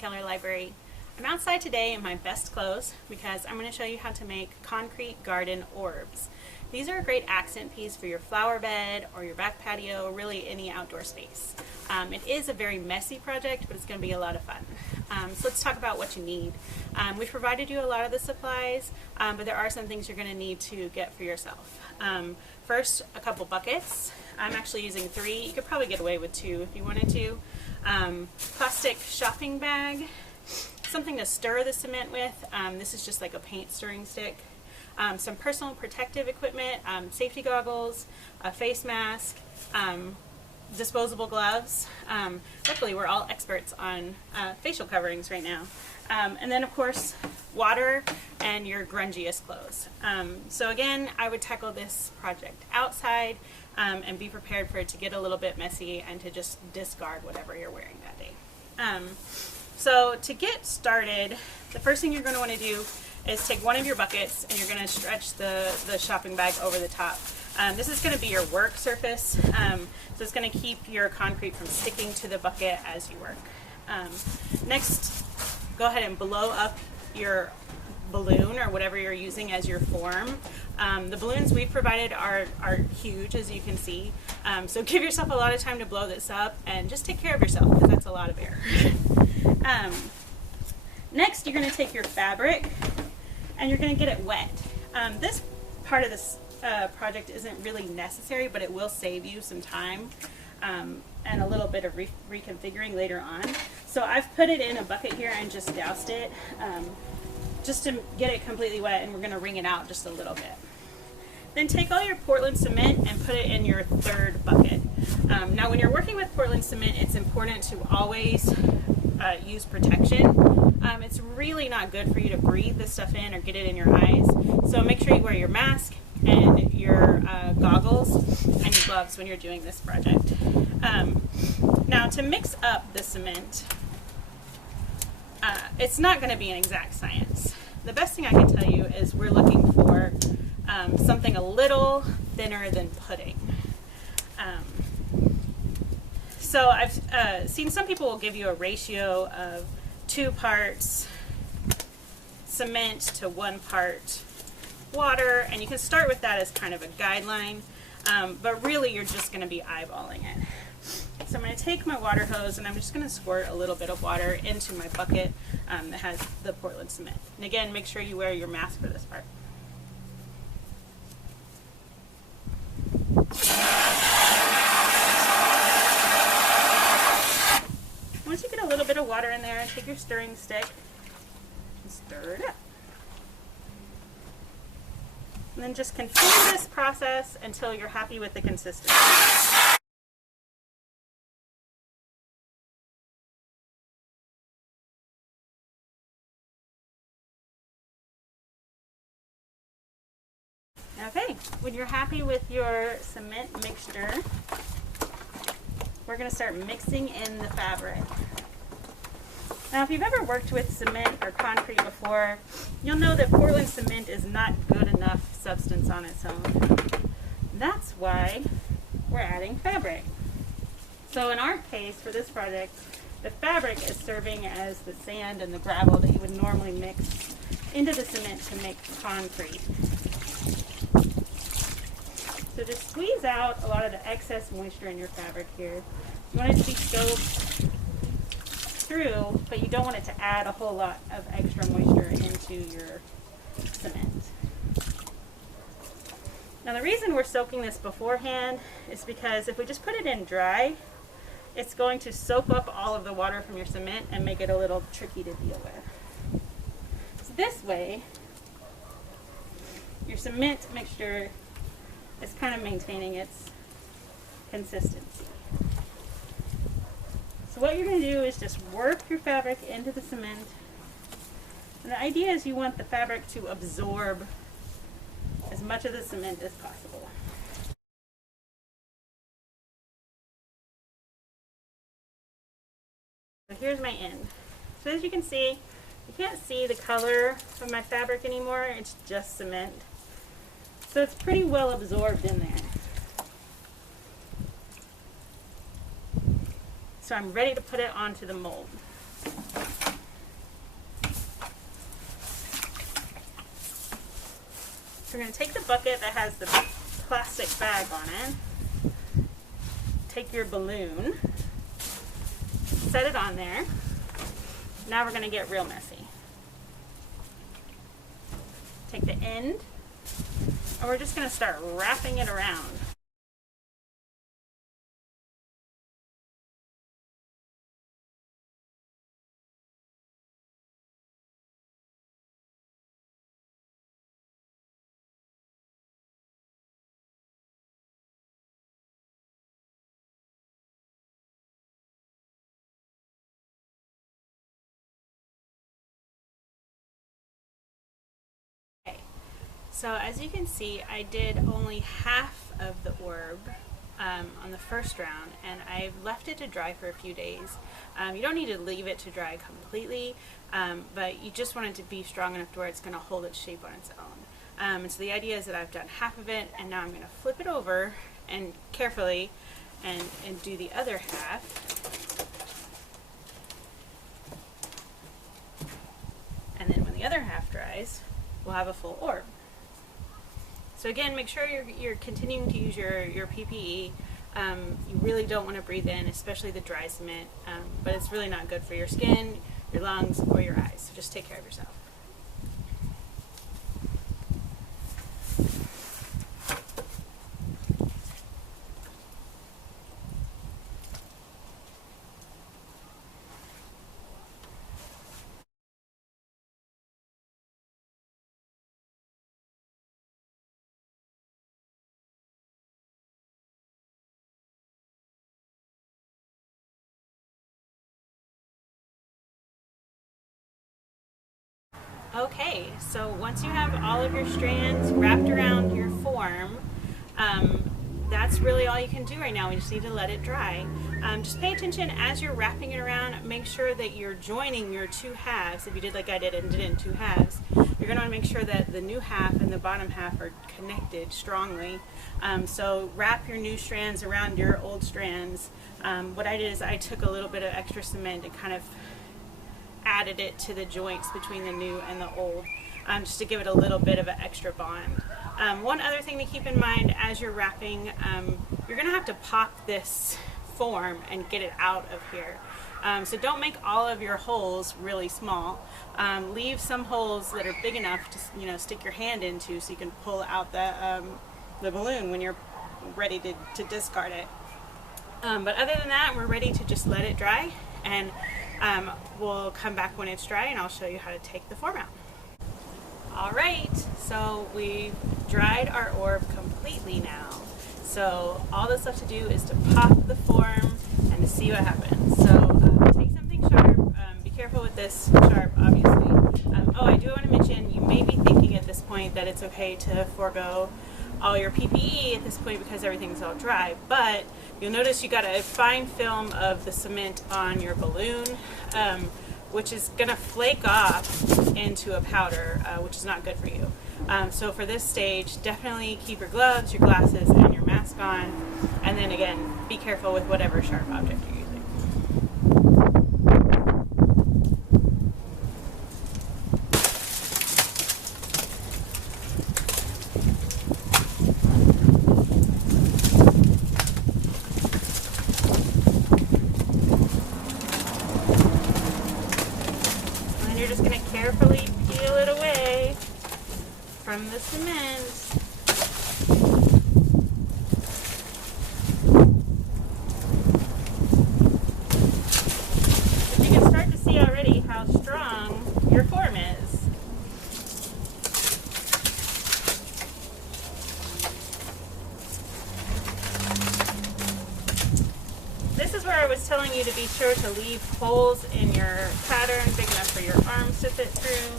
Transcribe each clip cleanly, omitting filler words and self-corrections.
Keller Library. I'm outside today in my best clothes because I'm going to show you how to make concrete garden orbs. These are a great accent piece for your flower bed or your back patio, really any outdoor space. It is a very messy project, but it's going to be a lot of fun. So let's talk about what you need. We've provided you a lot of the supplies, but there are some things you're going to need to get for yourself. First, a couple buckets. I'm actually using 3. You could probably get away with 2 if you wanted to. Plastic shopping bag, something to stir the cement with. This is just like a paint stirring stick. Some personal protective equipment, safety goggles, a face mask, disposable gloves. Luckily, we're all experts on facial coverings right now. And then, of course, water and your grungiest clothes. So again, I would tackle this project outside and be prepared for it to get a little bit messy and to just discard whatever you're wearing that day. So to get started, the first thing you're going to want to do is take one of your buckets and you're going to stretch the shopping bag over the top. This is going to be your work surface, so it's going to keep your concrete from sticking to the bucket as you work. Next, go ahead and blow up your balloon or whatever you're using as your form. The balloons we've provided are huge, as you can see, so give yourself a lot of time to blow this up and just take care of yourself because that's a lot of air. Next, you're going to take your fabric and you're going to get it wet. This part of this project isn't really necessary, but it will save you some time and a little bit of reconfiguring later on. So I've put it in a bucket here and just doused it just to get it completely wet, and we're going to wring it out just a little bit. Then take all your Portland cement and put it in your third bucket. Now when you're working with Portland cement, it's important to always use protection. It's really not good for you to breathe this stuff in or get it in your eyes. So make sure you wear your mask and your goggles and your gloves when you're doing this project. Now to mix up the cement, it's not going to be an exact science. The best thing I can tell you is we're looking for something a little thinner than pudding. So I've seen some people will give you a ratio of 2 parts cement to 1 part water, and you can start with that as kind of a guideline, but really you're just going to be eyeballing it. So I'm going to take my water hose and I'm just going to squirt a little bit of water into my bucket that has the Portland cement. And again, make sure you wear your mask for this part. Once you get a little bit of water in there, take your stirring stick and stir it up. And then just continue this process until you're happy with the consistency. Okay, when you're happy with your cement mixture, we're going to start mixing in the fabric. Now, if you've ever worked with cement or concrete before, you'll know that Portland cement is not good enough substance on its own. That's why we're adding fabric. So in our case, for this project, the fabric is serving as the sand and the gravel that you would normally mix into the cement to make concrete. So just squeeze out a lot of the excess moisture in your fabric here. You want it to be soaked through, but you don't want it to add a whole lot of extra moisture into your cement. Now the reason we're soaking this beforehand is because if we just put it in dry, it's going to soak up all of the water from your cement and make it a little tricky to deal with. So this way, your cement mixture is kind of maintaining its consistency. So what you're going to do is just work your fabric into the cement. And the idea is you want the fabric to absorb as much of the cement as possible. So here's my end. So as you can see, you can't see the color of my fabric anymore. It's just cement. So it's pretty well absorbed in there. So I'm ready to put it onto the mold. So we're going to take the bucket that has the plastic bag on it, take your balloon, set it on there. Now we're going to get real messy. Take the end, and we're just going to start wrapping it around. So as you can see, I did only half of the orb on the first round, and I've left it to dry for a few days. You don't need to leave it to dry completely, but you just want it to be strong enough to where it's going to hold its shape on its own. And so the idea is that I've done half of it, and now I'm going to flip it over and carefully and do the other half. And then when the other half dries, we'll have a full orb. So again, make sure you're continuing to use your PPE. You really don't want to breathe in, especially the dry cement, but it's really not good for your skin, your lungs, or your eyes. So just take care of yourself. Okay, so once you have all of your strands wrapped around your form, that's really all you can do right now. We just need to let it dry. Just pay attention as you're wrapping it around. Make sure that you're joining your two halves. If you did like I did and did it in two halves, you're going to want to make sure that the new half and the bottom half are connected strongly. So wrap your new strands around your old strands. What I did is I took a little bit of extra cement and kind of added it to the joints between the new and the old, just to give it a little bit of an extra bond. One other thing to keep in mind as you're wrapping, you're going to have to pop this form and get it out of here. So don't make all of your holes really small. Leave some holes that are big enough to stick your hand into so you can pull out the balloon when you're ready to discard it. But other than that, we're ready to just let it dry, and we'll come back when it's dry and I'll show you how to take the form out. Alright, so we've dried our orb completely now. So all that's left to do is to pop the form and to see what happens. So take something sharp, be careful with this sharp obviously. Oh, I do want to mention, you may be thinking at this point that it's okay to forego all your PPE at this point because everything's all dry, but you'll notice you got a fine film of the cement on your balloon, which is going to flake off into a powder, which is not good for you. So for this stage, definitely keep your gloves, your glasses, and your mask on, and then again, be careful with whatever sharp object you're using. You're just going to carefully peel it away from the cement. But you can start to see already how strong your form is. This is where I was telling you to be sure to leave holes in your pattern big enough for your arms to fit through.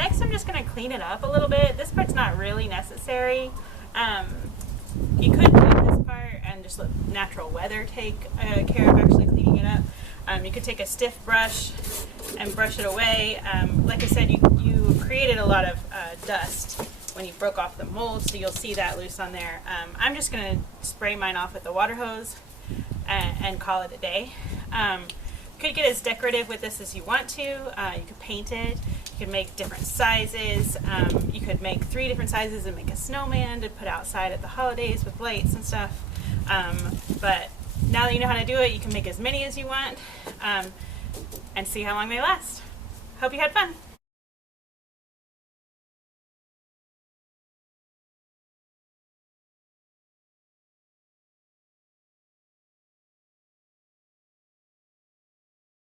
Next I'm just going to clean it up a little bit. This part's not really necessary. You could do this part and just let natural weather take care of actually cleaning it up. You could take a stiff brush and brush it away. Like I said, you created a lot of dust when you broke off the mold, so you'll see that loose on there. I'm just going to spray mine off with the water hose and call it a day. You could get as decorative with this as you want to. You could paint it. You could make different sizes. You could make 3 different sizes and make a snowman to put outside at the holidays with lights and stuff. But now that you know how to do it, you can make as many as you want and see how long they last. Hope you had fun.